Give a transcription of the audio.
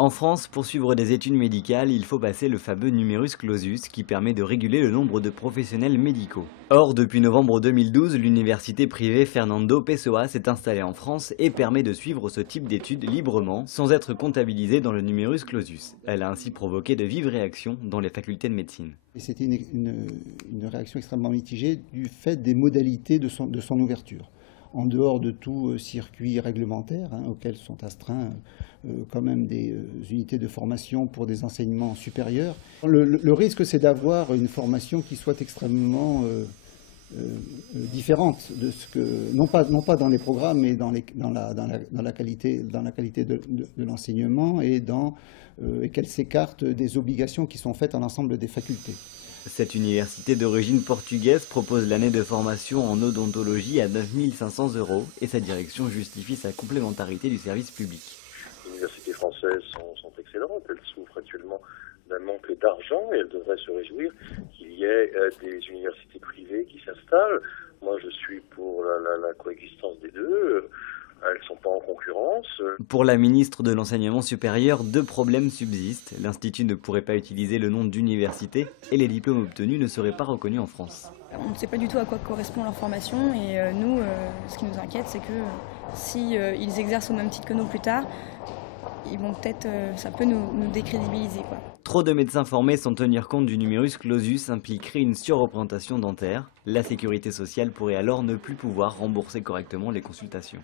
En France, pour suivre des études médicales, il faut passer le fameux numerus clausus qui permet de réguler le nombre de professionnels médicaux. Or, depuis novembre 2012, l'université privée Fernando Pessoa s'est installée en France et permet de suivre ce type d'études librement, sans être comptabilisée dans le numerus clausus. Elle a ainsi provoqué de vives réactions dans les facultés de médecine. Et c'était une réaction extrêmement mitigée du fait des modalités de son ouverture. En dehors de tout circuit réglementaire auquel sont astreints quand même des unités de formation pour des enseignements supérieurs. Le risque, c'est d'avoir une formation qui soit extrêmement différente de ce que, non pas dans les programmes, mais dans la qualité de l'enseignement et qu'elle s'écarte des obligations qui sont faites à l'ensemble des facultés. Cette université d'origine portugaise propose l'année de formation en odontologie à 9 500 € et sa direction justifie sa complémentarité du service public. Les universités françaises sont excellentes, elles souffrent actuellement d'un manque d'argent et elles devraient se réjouir qu'il y ait des universités privées qui s'installent. Moi je suis pour la coexistence des deux. Elles ne sont pas en concurrence. Pour la ministre de l'Enseignement supérieur, deux problèmes subsistent. L'Institut ne pourrait pas utiliser le nom d'université et les diplômes obtenus ne seraient pas reconnus en France. On ne sait pas du tout à quoi correspond leur formation et nous, ce qui nous inquiète, c'est que si ils exercent au même titre que nous plus tard, ils vont peut-être, ça peut nous décrédibiliser, quoi. Trop de médecins formés sans tenir compte du numerus clausus impliquerait une surreprésentation dentaire. La sécurité sociale pourrait alors ne plus pouvoir rembourser correctement les consultations.